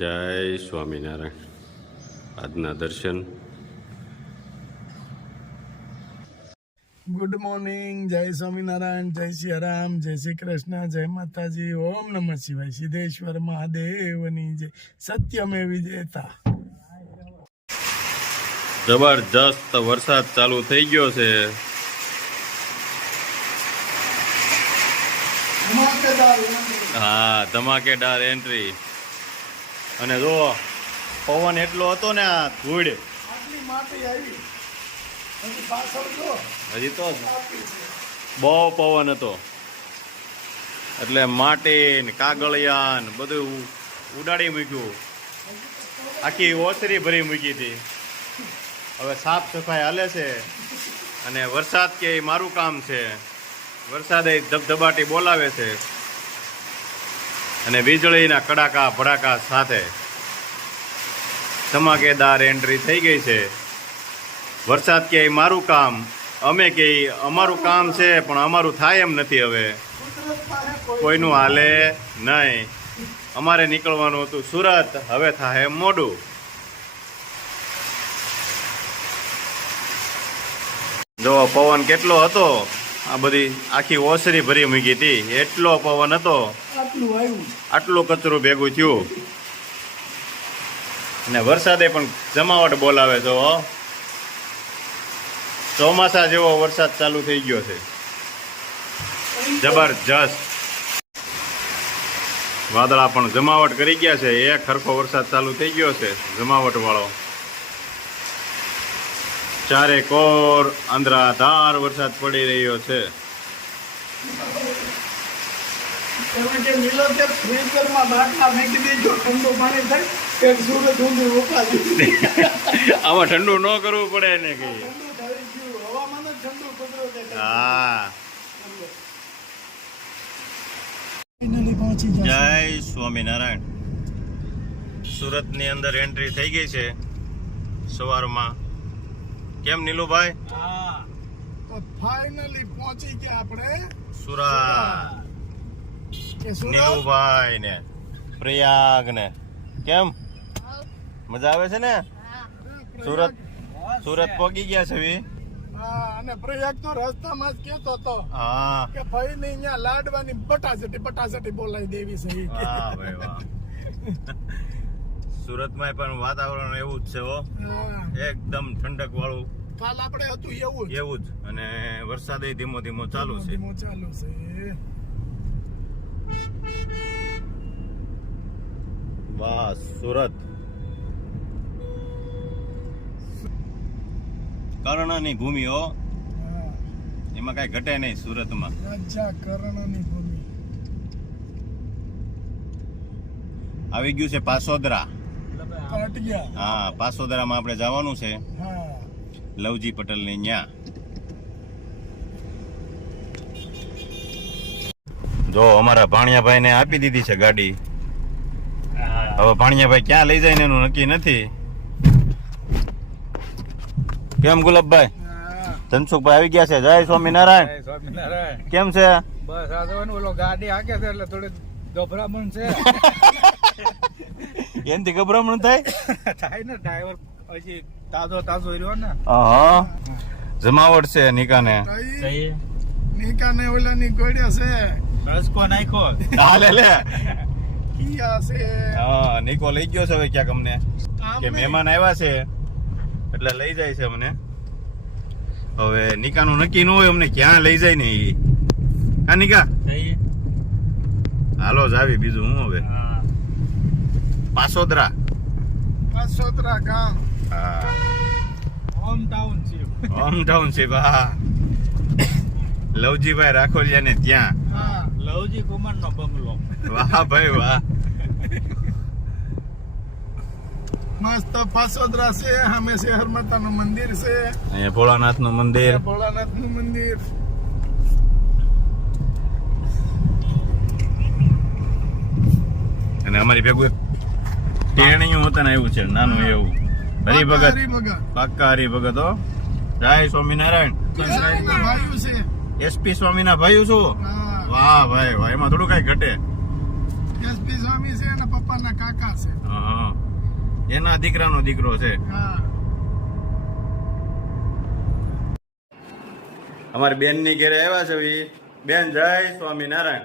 જય સ્વામિનારાયણ. આજના દર્શન. ગુડ મોર્નિંગ, જય સ્વામિનારાયણ, જય સિયારામ, જય શ્રી કૃષ્ણ, જય માતાજી, ઓમ નમઃ શિવાય, સિદ્ધેશ્વર મહાદેવની જય. સત્યમેવ વિજેતા. જબરજસ્ત વરસાદ ચાલુ થઈ ગયો છે. હા, ધમાકેદાર એન્ટ્રી. અને જો પવન એટલો હતો ને, આ ધૂળ હજી તો બહુ પવન હતો એટલે માટી ને કાગળિયા ને બધું ઉડાડી મૂક્યું. આખી ઓસરી ભરી મૂકી હતી. હવે સાફ સફાઈ હાલે છે અને વરસાદ કે એ મારું કામ છે. વરસાદે ધબધબાટી બોલાવે છે અને વીજળીના કડાકા ભડાકા સાથે ધમાકેદાર એન્ટ્રી થઈ ગઈ છે. વરસાદ કે મારું કામ, અમે કે અમારું કામ છે, પણ અમારું થાય એમ નથી. હવે કોઈનું હાલે નહીં. અમારે નીકળવાનું હતું સુરત, હવે થાય મોડું. જો પવન કેટલો હતો, આ બધી આખી ઓસરી ભરી મૂકી હતી. એટલો પવન હતો, આટલું કચરું ભેગું થયું. અને વરસાદે પણ જમાવટ બોલાવે છે. ચોમાસા જેવો વરસાદ ચાલુ થઈ ગયો છે. જબરજસ્ત વાદળા પણ જમાવટ કરી ગયા છે. એક સરખો વરસાદ ચાલુ થઈ ગયો છે, જમાવટ વાળો. ચારે કોર અંધરાધાર વરસાદ પડી રહ્યો છે. આમાં ઠંડુ ન કરવું પડે ને કઈ. હા, જય સ્વામિનારાયણ. સુરતની અંદર એન્ટ્રી થઈ ગઈ છે સવારમાં. કેમ નીલુભાઈ? ફાઇનલી પહોંચી ગયા આપણે સુરત. નીલુભાઈ ને પ્રયાગ ને કેમ મજા આવે છે ને? સુરત પહોંચી ગયા છે. અને પ્રયાગ તો રસ્તામાં જ કેતો હતો કે ભાઈ ને અહીંયા લાડવાની બટાસટી બોલાવી દેવી છે. વાહ ભાઈ વાહ. સુરતમાં પણ વાતાવરણ એવું જ છે હો, એકદમ ઠંડક વાળું. કાલ આપણે હતું એવું જ. અને વરસાદ ધીમો ધીમો ચાલુ છે. વાહ, સુરત કર્ણની ભૂમિ હો, એમાં કઈ ઘટે નહીં સુરતમાં. કર્ણની ભૂમિ આવી ગયું છે પાસોદરા. હા, પાસોદરામાં આપણે જવાનું છે, લવજી પટેલ ને ન્યા. જો અમારા ભાણિયાભાઈ ને આપી દીધી છે ગાડી. હવે ભાણિયાભાઈ ક્યાં લઈ જાય ને એનું નક્કી નથી. કેમ ગુલાબભાઈ? ધનસુખભાઈ આવી ગયા છે. જય સ્વામિનારાયણ. કેમ છે? બસ આ જવાનું. ઓલો ગાડી હાકે છે એટલે થોડી ગભરામણ છે. એનથી ગભરામણ થાય ને. ડ્રાઈવર હજી તાજો રહ્યો ને. હા, જમાવટ છે નિકાને. નિકાને ઓલાની ગોળ્યો છે. રસકો નાખ્યો. હાલે લે. કિયા છે. હા, નિકો લઈ ગયો છે હવે ક્યાંક અમને. કે મહેમાન આવ્યા છે એટલે લઈ જાય છે અમને. હવે નિકાનું નક્કી ન હોય અમને ક્યાં લઈ જાય ને. હા નિકા, હાલો જ આવી. બીજું હું હવે પાસોદરા ગામ. હા, હોમ ટાઉનશીપ. હા, લવજીભાઈ રાખોલિયા ને ત્યાં. લવજી કુમાર નો બંગલો. વાહ ભાઈ વાહ. મસ્ત પાસોદરા છે. સામે શહેર માતા નું મંદિર છે. અહીંયા ભોળાનાથ નું મંદિર. અને અમારી ભેગું ટેણીયું હતા ને આવ્યું છે નાનું એવું. હરિભગત, પાક્કા હરિભગત હો. જય સ્વામિનારાયણ. એસપી સ્વામી ના ભાઈ છું. વાહ ભાઈ વાહ. એમાં થોડું કઈ ઘટે. એસપી સ્વામી છે ને પપ્પા પપ્પાના કાકા છે. હા એના દીકરાનો દીકરો છે. હા. અમારી બેન ની ઘરે આવ્યા છે ઈ. બેન જય સ્વામિનારાયણ.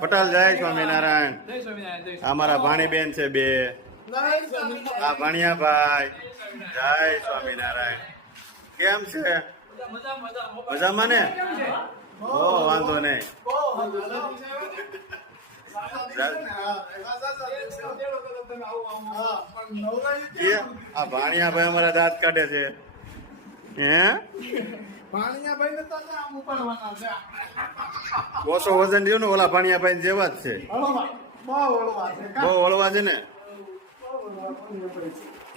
પટેલ જય સ્વામિનારાયણ. અમારા ભાણી બેન છે બે. આ ભાણિયાભાઈ જય સ્વામિનારાયણ. કેમ છે? મજામાં ને? ઓ વાંધો નહીં. આ ભાણિયાભાઈ અમારા દાંત કાઢે છે. હે ભાણિયાભાઈ ને તો આમ ઉપાડવાના છે. ઓછો વજન રહ્યું ને ઓલા ભાણિયાભાઈ જેવા જ છે. હળવા, બહુ હળવા છે. બહુ વળવા છે ને.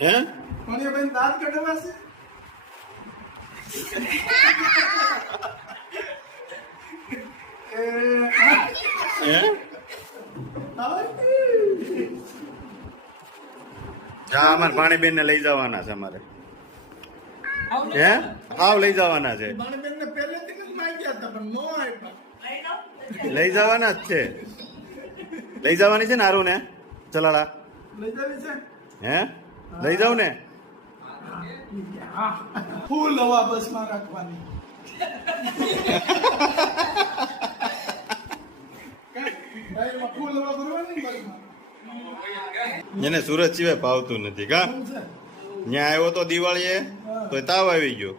હે ભાણિયાભાઈ દાંત કાઢવા છે. હે જા અમારે ભાણીબેન ને લઈ જવાના છે અમારે. હે હાવ લઈ જવાના છે. ભાણિયાબેન ને પહેલેથી જ માંગ્યા હતા પણ નો આપ્યા. લઈ જવાના જ છે. લઈ જવાની છે ને હારું ને ચલાડા. લઈ જવી છે. હે લઈ જાવ ને. ફૂલ હવા બસમાં રાખવાની. ફૂલ હવા ભરવાની બસમાં. એને સુરત સિવાય ભાવતું નથી કા. શું છે? ત્યાં આવ્યો તો દિવાળીએ તો તાવ આવી ગયો.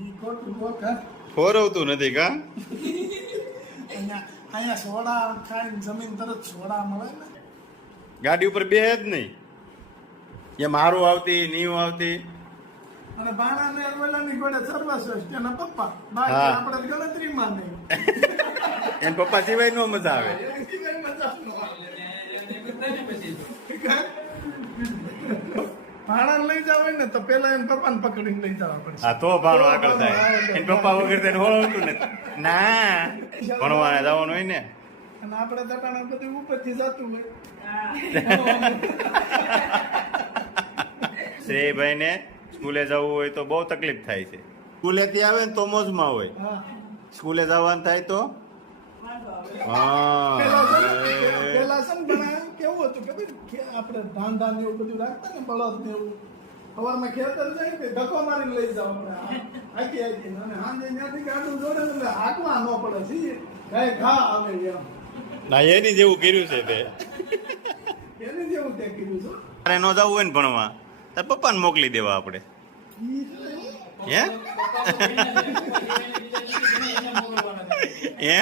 ઈ ખોટું કોક, હા? ખોરવતું નથી કા. અહીંયા સોડા ખાઈને જમીન તરત સોડા મળે ને. ગાડી ઉપર બે જ નહીં એ મારું આવતી નીવ આવતી. અને બાણા ને અરવેલાની ઘોડે સર્વશ્રેષ્ઠ એના પપ્પા. બાકી હા. આપણે ગણતરીમાં નહીં. એને પપ્પા સિવાય નો મજા આવે. એની સિવાય મજા ન આવે. ભાણા લઈ જાવ હોય ને તો પેલા એને પપ્પાને પકડીને લઈ જવા પડશે. હા તો ભાણો આગળ થાય. એને પપ્પા વગર તેને હોળવતું નથી. ના ભણવાને જવાનું હોય ને. અને આપણે દટાણા બધું ઉપરથી જતું હોય. શ્રેયભાઈ ને સ્કૂલે જવું હોય તો બહુ તકલીફ થાય છે. સ્કૂલેથી આવે ને તો મોજમાં હોય. હા. સ્કૂલે જવાનું થાય તો હા પેલા છે ને પણ કેવું હતું કે ભાઈ આપણે ધાન ધાન એવું બધું રાખતા ને બળદ ને એવું સવારમાં ખેતર જાય ને ધક્કો મારીને લઈ જાવ આપણે હાકી હાકી અને સાંજે ત્યાંથી ગાડું જોડે ને એટલે હાંકવા ન પડે જી ગાય ઘા આવે એમ ના એની જેવું કર્યું છે તે. એની જેવું તે કીધું છું. તારે ન જવું હોય ને ભણવા તાર પપ્પાને મોકલી દેવા આપણે. હે હે